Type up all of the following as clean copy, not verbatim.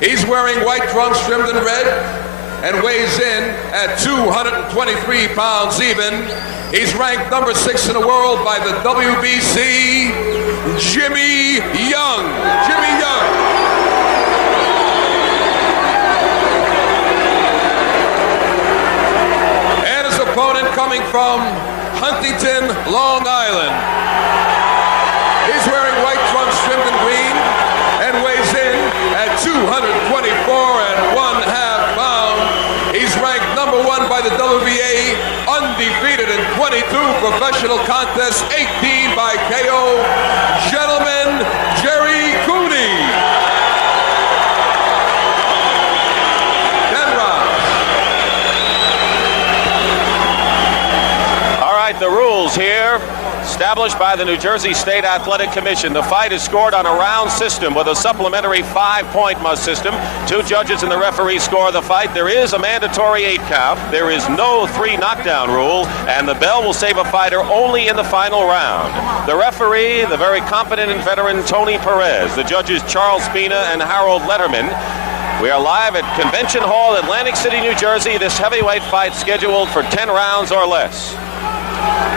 He's wearing white trunks trimmed in red and weighs in at 223 pounds even. He's ranked number 6 in the world by the WBC, Jimmy Young. Jimmy Young. And his opponent coming from Huntington, Long Island. He's wearing white trunks trimmed in green and weighs in at 224.5 pounds. He's ranked number 1 by the WBA, undefeated in 22 professional contests, 18 by KO. Gentlemen, Jerry Cooney. 10 rounds. All right, the rules here. Established by the New Jersey State Athletic Commission. The fight is scored on a round system with a supplementary 5-point must system. 2 judges and the referee score the fight. There is a mandatory 8 count. There is no 3 knockdown rule, and the bell will save a fighter only in the final round. The referee, the very competent and veteran Tony Perez. The judges Charles Spina and Harold Letterman. We are live at Convention Hall, Atlantic City, New Jersey. This heavyweight fight scheduled for 10 rounds or less.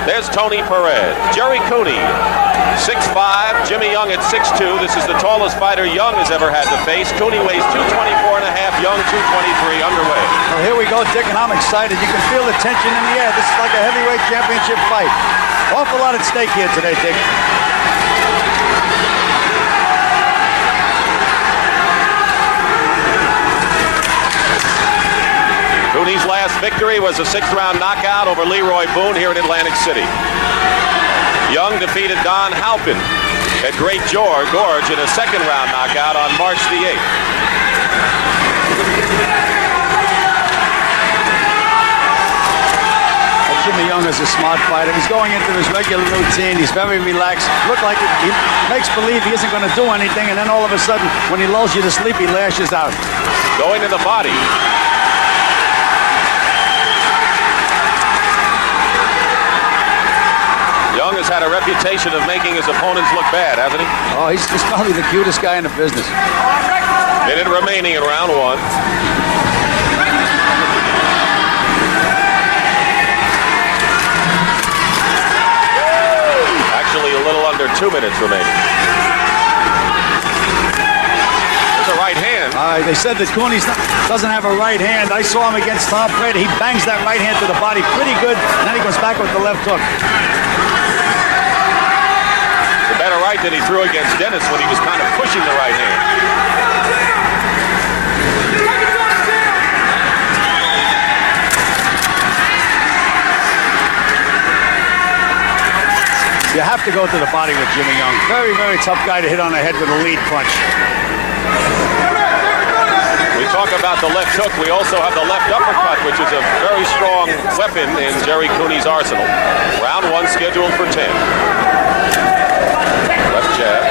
There's Tony Perez. Jerry Cooney, 6'5", Jimmy Young at 6'2". This is the tallest fighter Young has ever had to face. Cooney weighs 224.5, Young 223, underway. Well, here we go, Dick, and I'm excited. You can feel the tension in the air. This is like a heavyweight championship fight. Awful lot at stake here today, Dick. Cooney's last victory was a 6th-round knockout over Leroy Boone here in Atlantic City. Young defeated Don Halpin at Great Gorge in a 2nd-round knockout on March the 8th. Jimmy Young is a smart fighter. He's going into his regular routine. He's very relaxed. Look like he makes believe he isn't going to do anything, and then all of a sudden, when he lulls you to sleep, he lashes out. Going to the body. Young has had a reputation of making his opponents look bad, hasn't he? Oh, he's probably the cutest guy in the business. Minute remaining in round 1. Actually, a little under 2 minutes remaining. There's a right hand. They said that Cooney doesn't have a right hand. I saw him against Tom Brady. He bangs that right hand to the body pretty good, and then he goes back with the left hook. The better right than he threw against Dennis when he was kind of pushing the right hand. You have to go to the body with Jimmy Young. Very, very tough guy to hit on the head with a lead punch. We talk about the left hook. We also have the left uppercut, which is a very strong weapon in Jerry Cooney's arsenal. Round 1 scheduled for 10. Left jab.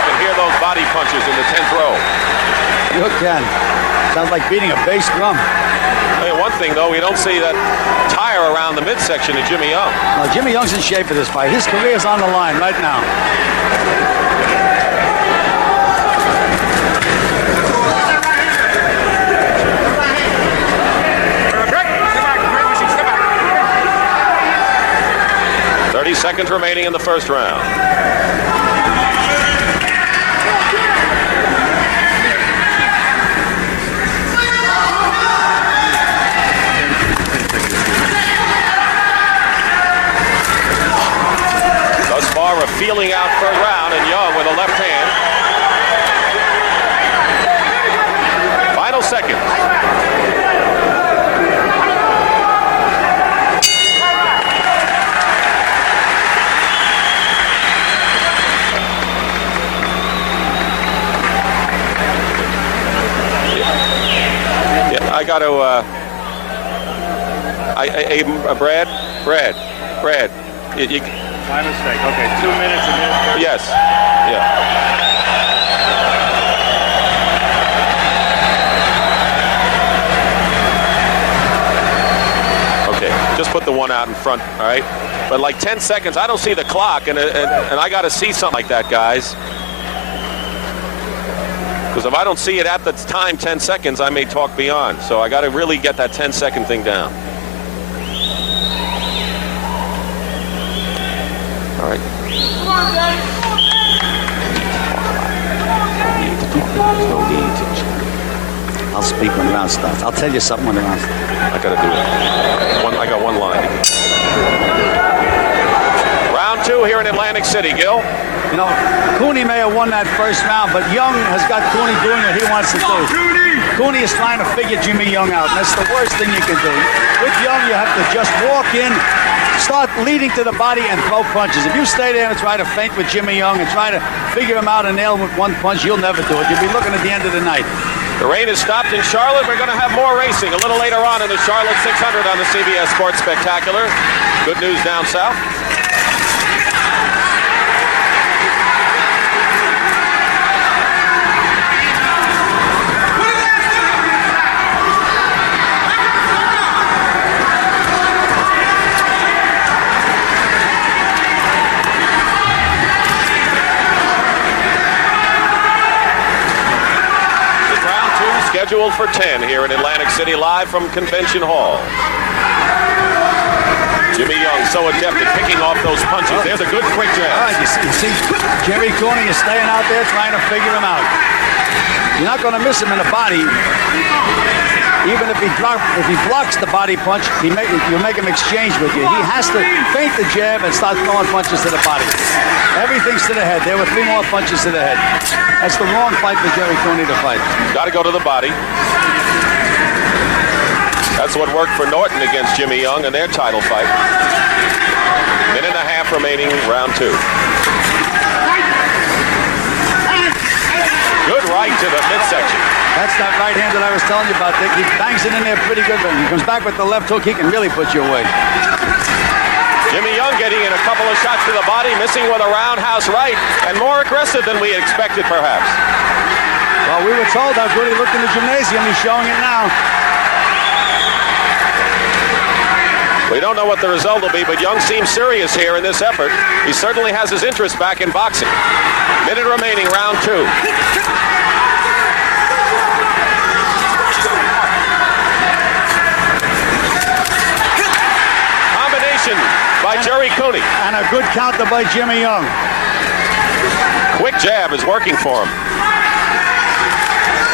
You can hear those body punches in the 10th row. You can. Sounds like beating a bass drum. Hey, one thing, though, we don't see that tire around the midsection of Jimmy Young. Now, Jimmy Young's in shape for this fight. His career is on the line right now. Seconds remaining in the 1st round. Thus far, a feeling out for a round, and Young with a left hand. Final seconds. I got to, Brad. My mistake. Okay, 2 minutes and then. Yes. Yeah. Okay. Just put the one out in front, all right? But like 10 seconds, I don't see the clock, and I got to see something like that, guys. Because if I don't see it at the time, 10 seconds, I may talk beyond. So I got to really get that 10-second thing down. All right. Come on, Daddy. No need to. I'll speak when the round starts. I'll tell you something when the round starts. I got to do it. I got one line. Round 2 here in Atlantic City, Gil. You know, Cooney may have won that first round, but Young has got Cooney doing what he wants to do. Cooney is trying to figure Jimmy Young out, and that's the worst thing you can do. With Young, you have to just walk in, start leading to the body, and throw punches. If you stay there and try to feint with Jimmy Young and try to figure him out and nail him with one punch, you'll never do it. You'll be looking at the end of the night. The rain has stopped in Charlotte. We're going to have more racing a little later on in the Charlotte 600 on the CBS Sports Spectacular. Good news down south. Scheduled for 10 here in Atlantic City, live from Convention Hall. Jimmy Young so adept at picking off those punches. There's a good quick jab. All right, you see Jerry Cooney is staying out there trying to figure him out. You're not going to miss him in the body. Even if he blocks the body punch, you'll make him exchange with you. He has to feint the jab and start throwing punches to the body. Everything's to the head. There were 3 more punches to the head. That's the wrong fight for Jerry Cooney to fight. Got to go to the body. That's what worked for Norton against Jimmy Young in their title fight. Minute and a half remaining, round 2. Good right to the midsection. That's that right hand that I was telling you about, Dick. He bangs it in there pretty good, but he comes back with the left hook. He can really put you away. Jimmy Young getting in a couple of shots to the body, missing with a roundhouse right, and more aggressive than we expected, perhaps. Well, we were told how good he looked in the gymnasium. He's showing it now. We don't know what the result will be, but Young seems serious here in this effort. He certainly has his interest back in boxing. Minute remaining, round 2. By Jerry Cooney. And a good counter by Jimmy Young. Quick jab is working for him.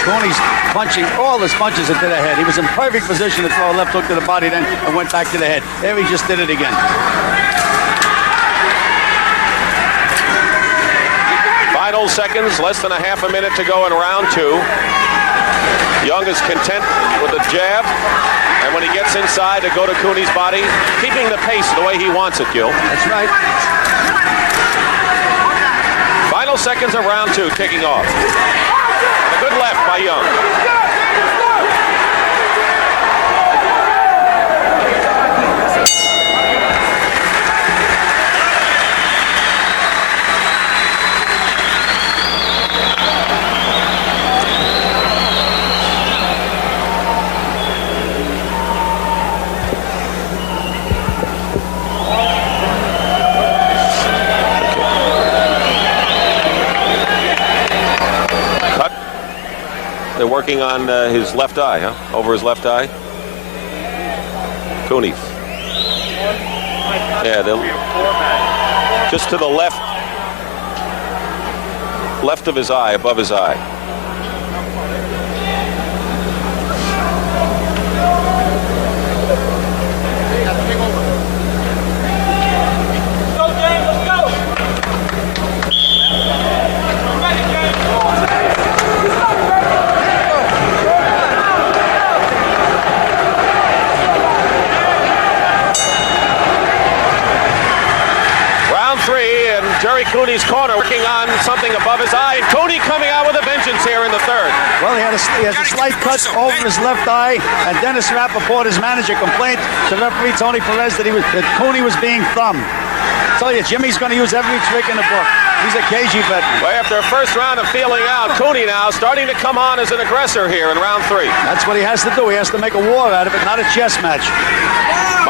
Cooney's punching all his punches into the head. He was in perfect position to throw a left hook to the body then and went back to the head. There he just did it again. Final seconds, less than a half a minute to go in round 2. Young is content with the jab. And when he gets inside to go to Cooney's body, keeping the pace the way he wants it, Gil. That's right. Final seconds of round 2 kicking off. And a good left by Young. They're working on his left eye, huh? Over his left eye. Cooney. Yeah, just to the left of his eye, above his eye. Jerry Cooney's corner working on something above his eye. And Cooney coming out with a vengeance here in the 3rd. Well, he has a slight cut over his left eye, and Dennis Rappaport, his manager, complained to referee Tony Perez that Cooney was being thumbed. I tell you, Jimmy's going to use every trick in the book. He's a cagey veteran. Well, after a first round of feeling out, Cooney now starting to come on as an aggressor here in round 3. That's what he has to do. He has to make a war out of it, not a chess match.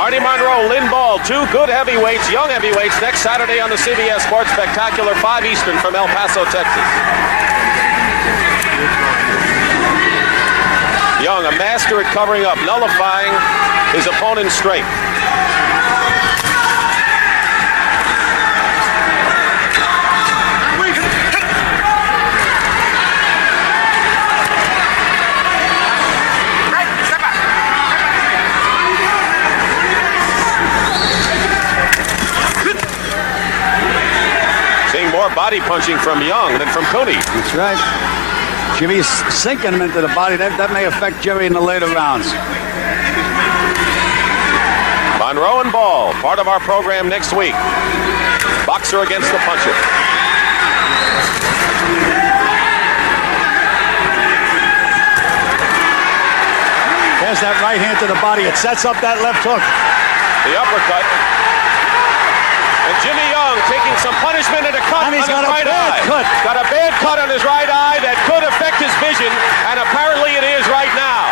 Marty Monroe, Lynn Ball, two good heavyweights, young heavyweights, next Saturday on the CBS Sports Spectacular, 5 Eastern from El Paso, Texas. Young, a master at covering up, nullifying his opponent's strength. Seeing more body punching from Young than from Cooney. That's right. Jimmy's sinking him into the body. That may affect Jerry in the later rounds. Monroe and Ball, part of our program next week. Boxer against the puncher. There's that right hand to the body. It sets up that left hook. The uppercut. And Jimmy Young taking some punishment and a cut on his right eye. Got a bad cut on his right eye that could affect his vision, and apparently it is right now.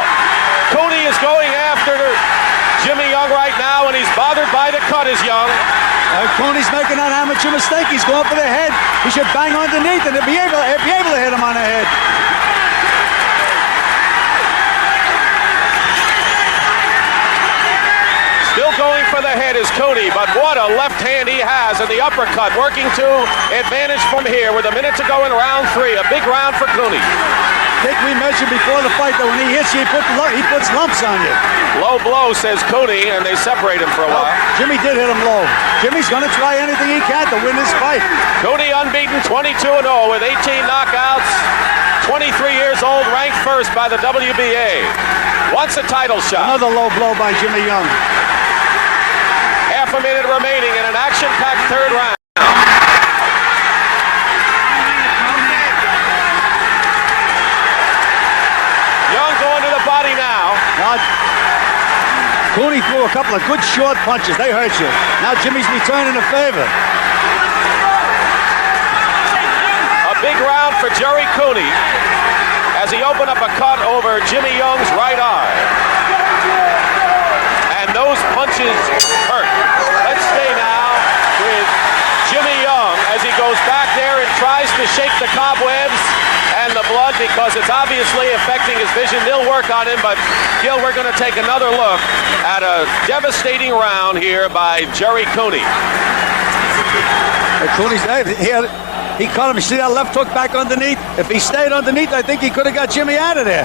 Cooney is going after Jimmy Young right now, and he's bothered by the cut, is Young. Cooney's making that amateur mistake. He's going for the head. He should bang underneath and be able to hit him on the head. Still going for the head is Cooney, but what a left hand he has, and the uppercut working to advantage from here with a minute to go in round 3. A big round for Cooney. I think we mentioned before the fight that when he hits you, he puts lumps on you. Low blow, says Cooney, and they separate him for a while. Jimmy did hit him low. Jimmy's going to try anything he can to win this fight. Cooney unbeaten, 22-0 with 18 knockouts. 23 years old, ranked first by the WBA. Wants a title shot. Another low blow by Jimmy Young. Half a minute remaining in an action-packed third round. Young going to the body now. Cooney threw a couple of good short punches. They hurt you. Now Jimmy's returning the favor. A big round for Jerry Cooney as he opened up a cut over Jimmy Young's right eye. And those punches hurt. Let's stay now with Jimmy Young as he goes back there and tries to shake the cobwebs and the blood because it's obviously affecting his vision. They'll work on him, but Gil, we're going to take another look at a devastating round here by Jerry Cooney. Cooney's he caught him. You see that left hook back underneath? If he stayed underneath, I think he could have got Jimmy out of there.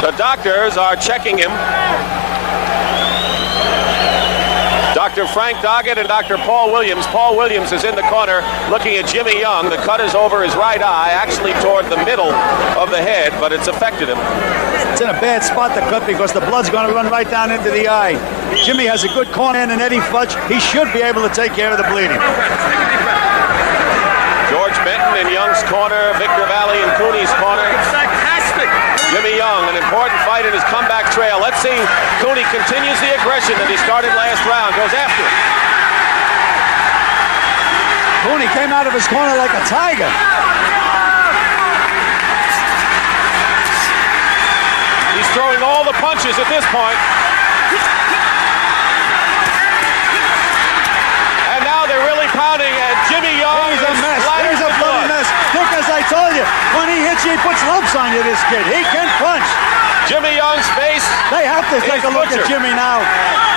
The doctors are checking him. Dr. Frank Doggett and Dr. Paul Williams. Paul Williams is in the corner looking at Jimmy Young. The cut is over his right eye, actually toward the middle of the head, but it's affected him. It's in a bad spot to cut because the blood's going to run right down into the eye. Jimmy has a good corner and Eddie Fudge. He should be able to take care of the bleeding. George Benton in Young's corner, Victor Valley in Cooney's corner. Fantastic. Jimmy Young, an important fight in his comeback trail. Let's see, Cooney continues the aggression that he started last round, goes after it. Cooney came out of his corner like a tiger. He's throwing all the punches at this point. And now they're really pounding, and Jimmy Young He's a mess. He's a bloody mess. Look, as I told you, when he hits you, he puts lumps on you, this kid. He can punch. Jimmy Young's face. They have to take a look at Jimmy now.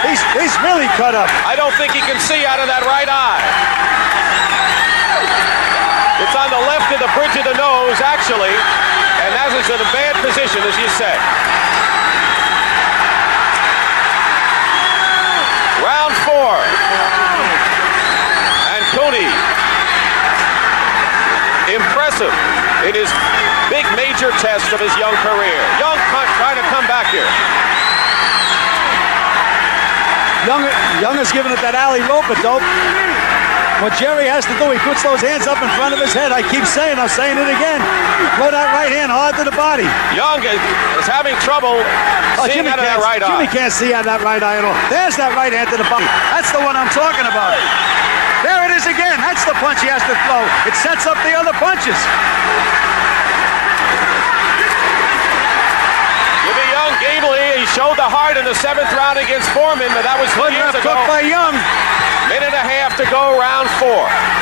He's really cut up. I don't think he can see out of that right eye. It's on the left of the bridge of the nose, actually, and that is in a bad position, as you say. Round 4. And Cooney, impressive in his big major test of his young career. Young trying to come back here. Young is giving it that alley rope, but dope. What Jerry has to do, he puts those hands up in front of his head. I keep saying, I'm saying it again. Throw that right hand hard to the body. Young is having trouble seeing out of that right eye. Jimmy can't see out of that right eye at all. There's that right hand to the body. That's the one I'm talking about. There it is again. That's the punch he has to throw. It sets up the other punches. showed the heart in the 7th round against Foreman, but that was 2 years ago. Hook by Young. Minute and a half to go, round 4.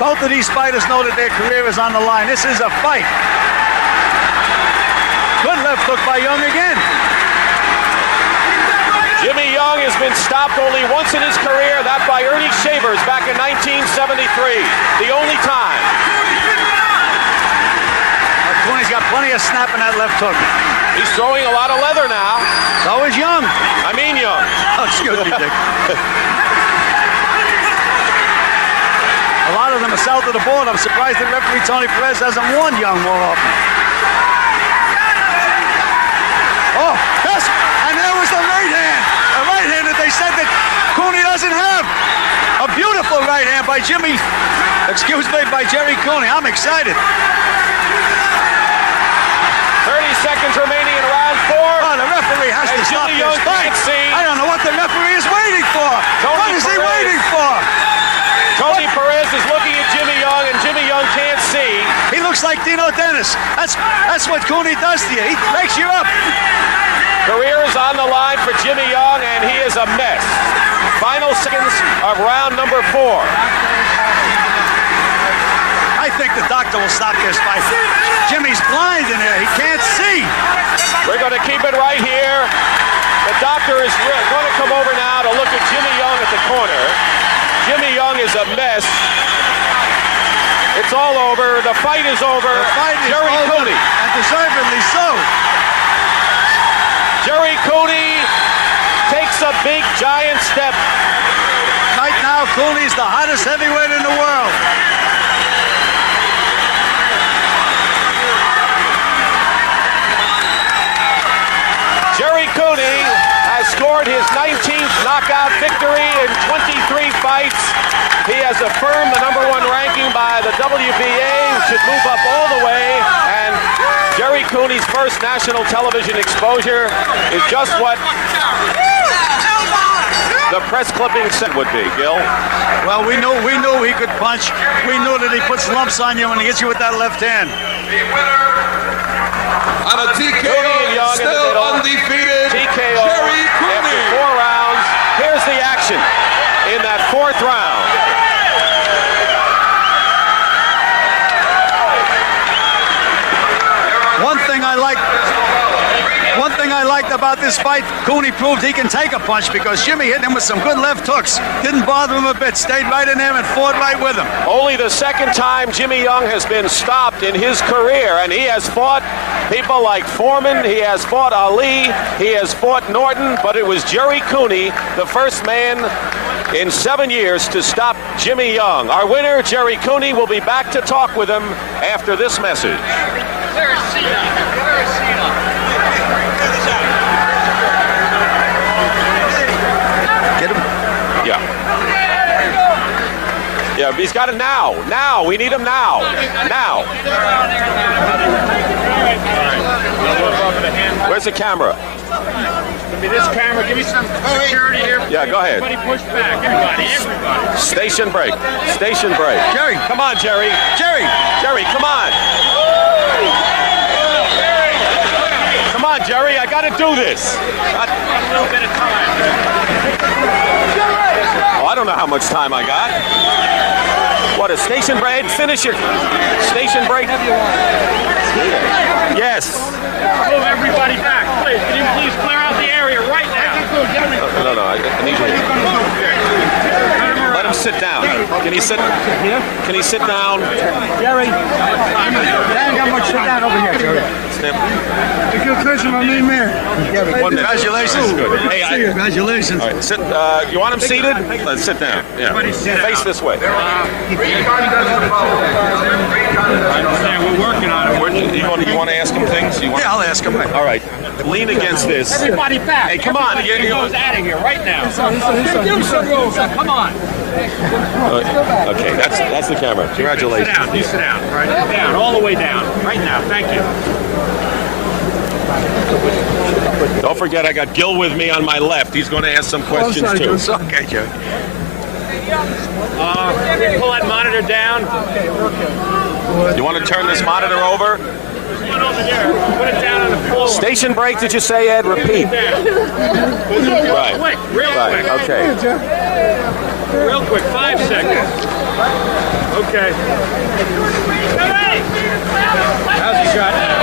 Both of these fighters know that their career is on the line. This is a fight. Good left hook by Young again. Jimmy Young has been stopped only once in his career, that by Ernie Shavers back in 1973. The only time. Cooney's got plenty of snap in that left hook. He's throwing a lot of leather now. So is Young. I mean Young. Oh, excuse me, Dick. A lot of them are south of the border. I'm surprised that referee Tony Perez hasn't warned Young more often. Oh, yes, and there was the right hand. A right hand that they said that Cooney doesn't have. A beautiful right hand by Jerry Cooney. I'm excited. 30 seconds remaining in round 4. Oh, the referee has to stop Jimmy this Young fight. can't see. I don't know what the referee is waiting for. What is he waiting for? Tony Perez is looking at Jimmy Young, and Jimmy Young can't see. He looks like Dino Dennis. That's what Cooney does to you. He breaks you up. Career is on the line for Jimmy Young, and he is a mess. Final seconds of round number 4. I think the doctor will stop this fight. Jimmy's blind in there. He can't see. We're going to keep it right here. The doctor is going to come over now to look at Jimmy Young at the corner. Jimmy Young is a mess. It's all over. The fight is over. The fight is Jerry over, Cooney. and deservedly so. Jerry Cooney takes a big, giant step. Right now, Cooney's the hottest heavyweight in the world. Jerry Cooney has scored his 19th knockout victory in 23 fights. He has affirmed the #1 ranking by the WBA, should move up all the way, and Jerry Cooney's first national television exposure is just what the press clipping said would be, Gil. Well, we knew he could punch. We knew that he puts lumps on you when he hits you with that left hand. On a TKO, Young still undefeated, TKO Jerry after Cooney. 4 rounds. Here's the action in that 4th round. One thing I liked about this fight, Cooney proved he can take a punch because Jimmy hit him with some good left hooks. Didn't bother him a bit. Stayed right in there and fought right with him. Only the 2nd time Jimmy Young has been stopped in his career, and he has fought people like Foreman, he has fought Ali, he has fought Norton, but it was Jerry Cooney, the first man in 7 years to stop Jimmy Young. Our winner, Jerry Cooney, will be back to talk with him after this message. Get him. Yeah. Yeah, he's got it now. Now. We need him now. Now. Where's the camera? Give me this camera. Give me some security here. Yeah, go ahead. Everybody push back. Everybody. Station break. Station break. Jerry. Come on, Jerry. Jerry. Jerry, come on. Come on, Jerry. I got to do this. A little bit of time. Oh, I don't know how much time I got. What, a station break? Finish your station break. Yes. Move everybody back, please. Can you please clear out the area right now? No, I need you. Let him sit down. Can he sit? Can he sit down? Jerry. I'm going to sit down over here, Jerry. If you're Christian, I mean, man. Congratulations. Good. Hey, Congratulations. all right, sit. You want him seated? Let's sit down. Yeah. Face this way. I understand. We're working on it. You want to ask him things? Yeah, I'll ask him. All right. Lean against this. Everybody back. Hey, come on. Everybody goes out of here right now. Come on. Okay, that's the camera. Congratulations. Sit down. You sit down. Right down. All the way down. Right now. Thank you. Don't forget, I got Gil with me on my left. He's going to ask some questions too. It's okay, Jerry. Pull that monitor down. You want to turn this monitor over? one over there. Put it down on the floor. Station break, did you say, Ed? Repeat. Right. Quick, real quick. Okay. Real quick, 5 seconds. Okay. How's he shot now?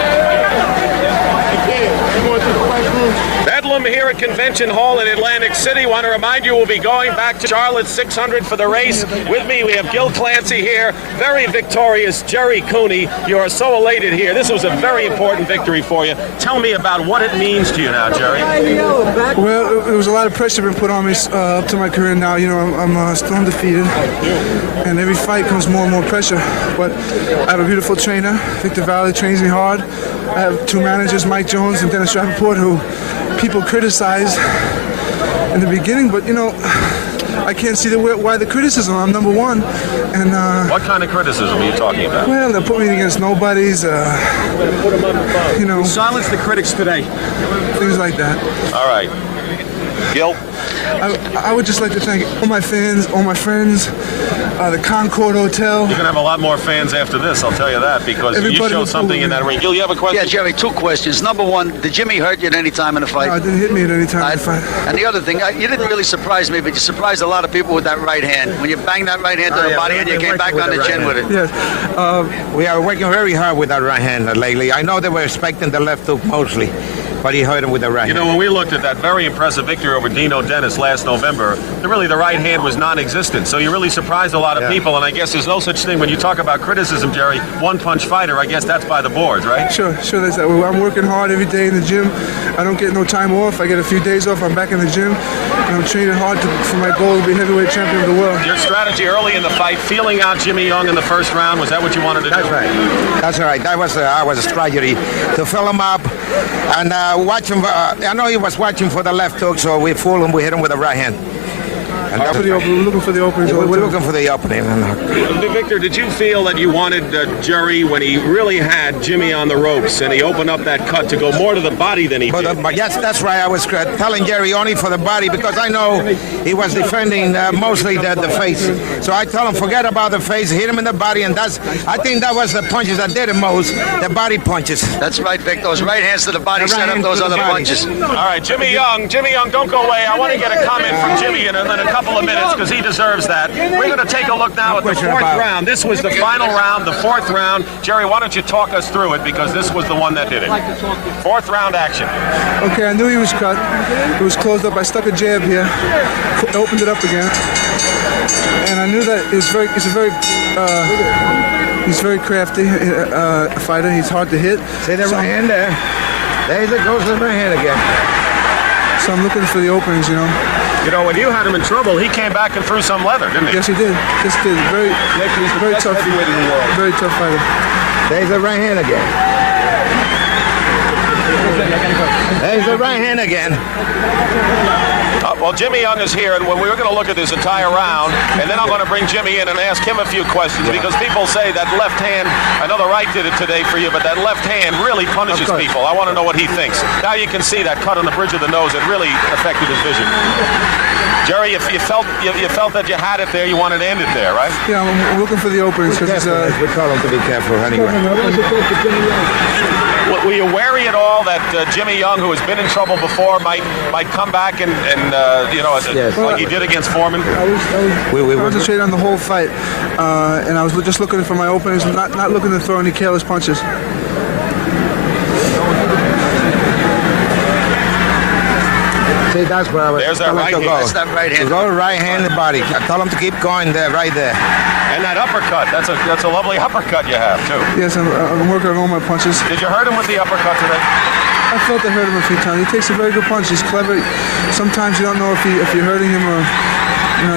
Bedlam here at Convention Hall in Atlantic City. Want to remind you we'll be going back to Charlotte 600 for the race. With me we have Gil Clancy here. Very victorious Jerry Cooney. You are so elated here. This was a very important victory for you. Tell me about what it means to you now, Jerry. Well, there was a lot of pressure been put on me up to my career now. You know, I'm still undefeated. And every fight comes more and more pressure. But I have a beautiful trainer. Victor Valley trains me hard. I have 2 managers, Mike Jones and Dennis Rappaport, who people criticized in the beginning, but you know, I can't see why the criticism. I'm number 1, and What kind of criticism are you talking about? well, they put me against nobodies. You know, Silence the critics today. things like that. All right. Gil? I would just like to thank all my fans, all my friends, the Concord Hotel. You're going to have a lot more fans after this, I'll tell you that, because you Everybody showed was something in that ring. Gil, you have a question? Yeah, Jerry, 2 questions. Number 1, did Jimmy hurt you at any time in the fight? No, it didn't hit me at any time in the fight. And the other thing, you didn't really surprise me, but you surprised a lot of people with that right hand. When you banged that right hand to the body and you came back on the chin with it. Yes. We are working very hard with our right hand lately. I know they were expecting the left hook mostly, but he hurt him with the right You know, hand. when we looked at that very impressive victory over Dino Dennis last November, the right hand was non-existent. So you really surprised a lot of people, and I guess there's no such thing when you talk about criticism, Jerry, one-punch fighter, I guess that's by the boards, right? Sure. That's that. Well, I'm working hard every day in the gym. I don't get no time off. I get a few days off. I'm back in the gym, and I'm training hard for my goal to be heavyweight champion of the world. Your strategy early in the fight, feeling out Jimmy Young in the first round, was that what you wanted to do? That's right. That's right. That was our strategy, to fill him up and watch him. I know he was watching for the left hook, so we fooled him. We hit him with the right hand. And that was right. We're looking for the openings. We're looking for the opening. Victor, did you feel that you wanted Jerry, when he really had Jimmy on the ropes and he opened up that cut, to go more to the body than he did? But yes, that's right. I was telling Jerry only for the body, because I know he was defending mostly the face. So I tell him, forget about the face, hit him in the body, and I think that was the punches that did it most, the body punches. That's right, Vic. Those right hands to the body set up those other punches. All right, Jimmy Young, don't go away. I want to get a comment from Jimmy in a couple of minutes, because he deserves that. We're going to take a look now at the 4th round. This was the final round, the 4th round. Jerry, why don't you talk us through it, because this was the one that did it. 4th round action. Okay, I knew he was cut. It was closed up. I stuck a jab here, opened it up again, and I knew that he's very crafty fighter. He's hard to hit. See the right hand there? There it goes the right hand again. So I'm looking for the openings, you know. You know, when you had him in trouble, he came back and threw some leather, didn't he? Yes, he did. Yes, he did. Very tough. Heavyweight in the world. Very tough fighter. There's the right hand again. There's the right hand again. Well, Jimmy Young is here, and we're going to look at this entire round, and then I'm going to bring Jimmy in and ask him a few questions, because people say that left hand, I know the right did it today for you, but that left hand really punishes people. I want to know what he thinks. Now you can see that cut on the bridge of the nose. It really affected his vision. Jerry, if you felt that you had it there, you wanted to end it there, right? Yeah, I'm looking for the openings. We tell him to be careful anyway. Were you wary at all that Jimmy Young, who has been in trouble before, might come back and like he did against Foreman? I was concentrating on the whole fight, and I was just looking for my openings, not looking to throw any careless punches. See, that's where I was. There's that right hand. That's that right hand. Go right hand the body. I tell him to keep going there, right there. And that uppercut, that's a lovely uppercut you have, too. Yes, I'm working on all my punches. Did you hurt him with the uppercut today? I felt I hurt him a few times. He takes a very good punch. He's clever. Sometimes you don't know if you're hurting him or,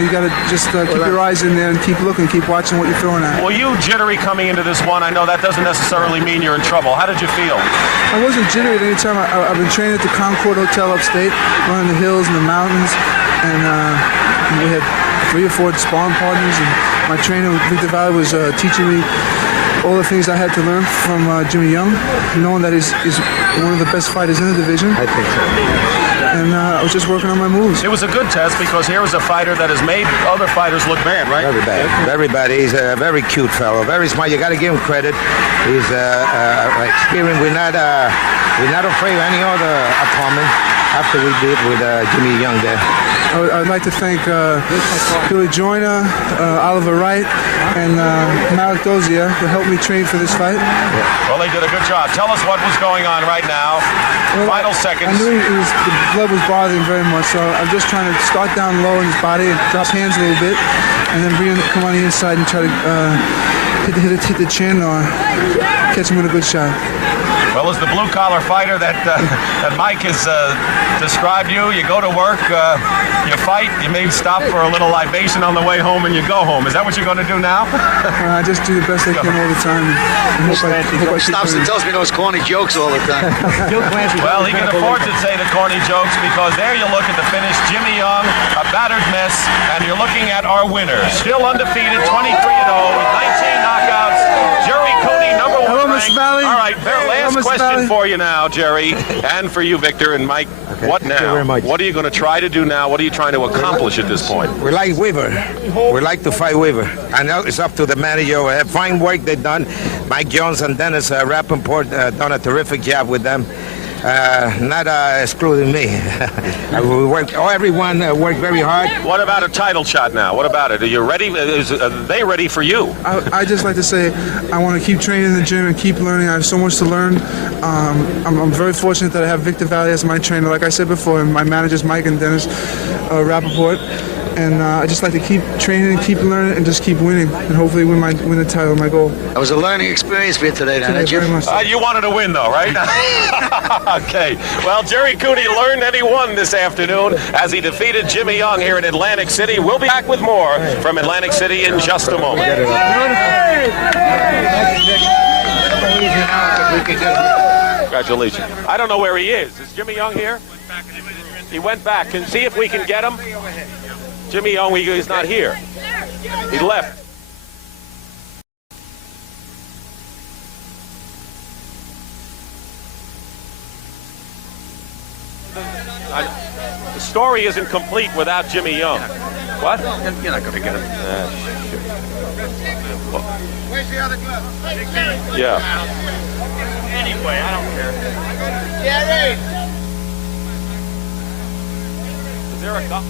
you got to just keep your eyes in there and keep looking, keep watching what you're throwing at. Well, you jittery coming into this one. I know that doesn't necessarily mean you're in trouble. How did you feel? I wasn't jittery at any time. I've been training at the Concord Hotel upstate, running the hills and the mountains, and we had 3 or 4 sparring partners, and my trainer, Victor Valley, was teaching me all the things I had to learn from Jimmy Young, knowing that he's one of the best fighters in the division. I think so. And and I was just working on my moves. It was a good test because here is a fighter that has made other fighters look bad, right? Very bad. Very bad. He's a very cute fellow. Very smart. You got to give him credit. He's experienced. We're not afraid of any other opponent after we did with Jimmy Young there. I'd like to thank Billy Joyner, Oliver Wright, and Malik Dozier who helped me train for this fight. Well, they did a good job. Tell us what was going on right now. Well, Final seconds. I knew the blood was bothering him very much, so I'm just trying to start down low in his body and drop hands a little bit, and then come on the inside and try to hit the chin or catch him with a good shot. Well, as the blue-collar fighter that Mike has described you go to work, you fight, you may stop for a little libation on the way home, and you go home. Is that what you're going to do now? I just do the best I can all the time. And hope I Stops and tells me those corny jokes all the time. Well, he can afford to say the corny jokes because there you look at the finish. Jimmy Young, a battered mess, and you're looking at our winner. Still undefeated, 23-0 with 19 knockouts. Jerry Cooney, number 1 Hello, ranked. Mr. Valley. All right, last question Valley. for you now, Jerry, and for you, Victor and Mike. Okay, What thank you now? very much. What are you going to try to do now? What are you trying to accomplish at this point? We like Weaver. We like to fight Weaver. I know it's up to the manager. Fine work they've done. Mike Jones and Dennis Rappaport done a terrific job with them. Not excluding me. We worked. Everyone worked very hard. What about a title shot now? What about it? Are you ready? Are they ready for you? I just like to say I want to keep training in the gym and keep learning. I have so much to learn. I'm very fortunate that I have Victor Valley as my trainer, like I said before, and my managers Mike and Dennis Rappaport. And I just like to keep training and keep learning and just keep winning and hopefully win the title, my goal. That was a learning experience for you today, Thank didn't you very you? much. You wanted to win, though, right? Okay. Well, Jerry Cooney learned that he won this afternoon as he defeated Jimmy Young here in Atlantic City. We'll be back with more from Atlantic City in just a moment. Congratulations. I don't know where he is. Is Jimmy Young here? He went back. Can see if we can get him. Jimmy Young, he's not here. He left. The story isn't complete without Jimmy Young. What? You're not going to get him. Where's the other glove? Yeah. Anyway, I don't care. Jerry! Is there a cup?